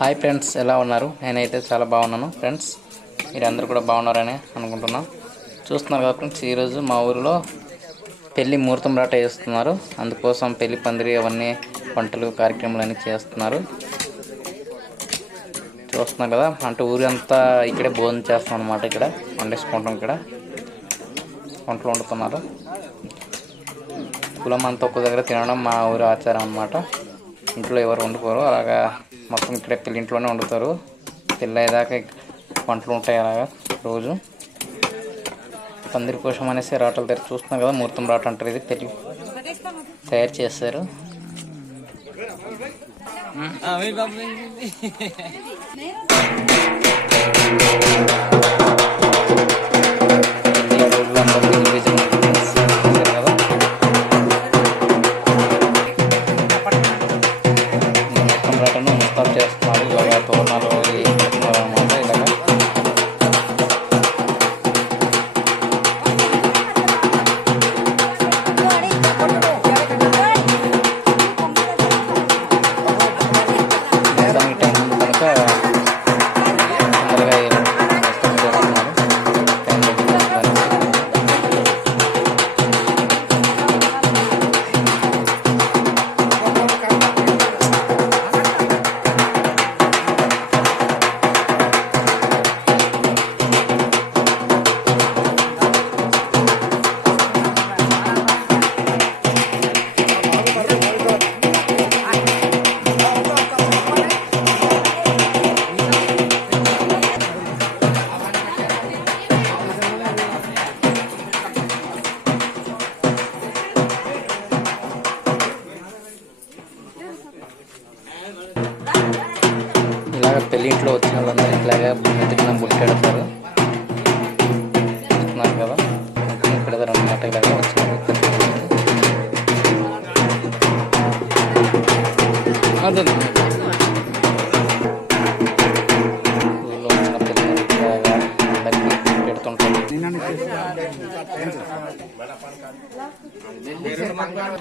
Hi friends ఎలా ఉన్నారు? నేనైతే చాలా బాగున్నాను. ఫ్రెండ్స్ మీరందరూ కూడా బాగున్నారని అనుకుంటున్నాను చూస్తున్నారు కదా ఫ్రెండ్స్ ఈరోజు మా ఊరిలో పెళ్ళి ముహూర్తం రాట వేస్తున్నారు. అందుకోసం పెళ్ళి పందిరి అవన్నీ వంటలు కార్యక్రమాలు అన్నీ చేస్తున్నారు. చూస్తున్నారు కదా అంటే ఊరి అంతా ఇక్కడే భోజనం చేస్తాం అనమాట ఇక్కడ వండేసుకుంటాం ఇక్కడ. వంటలు వండుతున్నారు. కులం అంతా ఒక్క దగ్గర తినడం మా ఊరి ఆచారం అన్నమాట. ఇంట్లో ఎవరు వండుకోరు అలాగా మొత్తం ఇక్కడే పెళ్ళి ఇంట్లోనే వండుతారు. పెళ్ళి అయ్యేదాకా వంటలు ఉంటాయి అలాగా రోజు. పందిరి కోసం అనేసి రాటలు తెరి చూస్తున్నాం కదా ముహూర్తం రాట అంటారు ఇది పెళ్ళి తయారు చేస్తారు.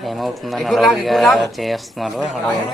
ఏమవుతుందని అడవిగా చేస్తున్నారు అడవులు.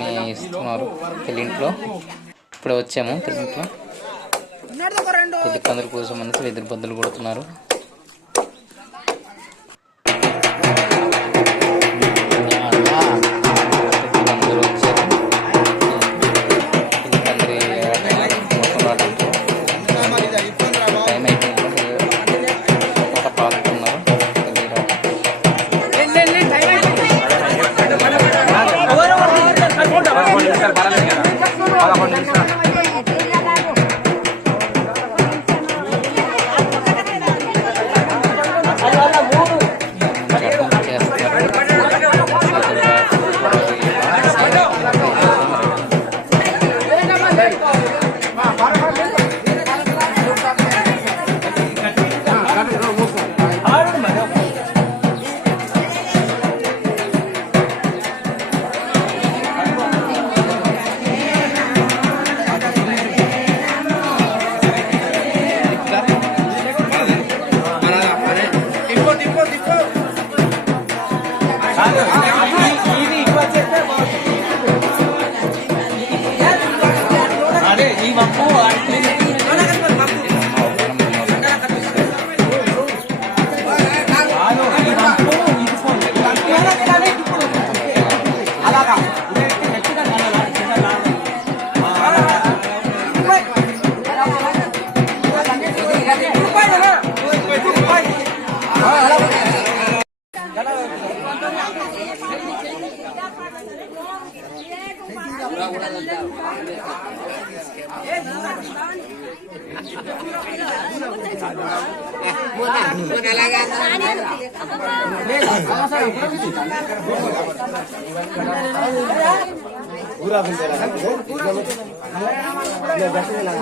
ఇస్తున్నారు పెళ్ళింట్లో. ఇప్పుడే వచ్చాము పెళ్ళింట్లో. పెళ్ళి పందుల కోసం అనేసి ఎదురు బద్దలు కొడుతున్నారు. Gracias. पूरा बन जाएगा पूरा ये दस में लगा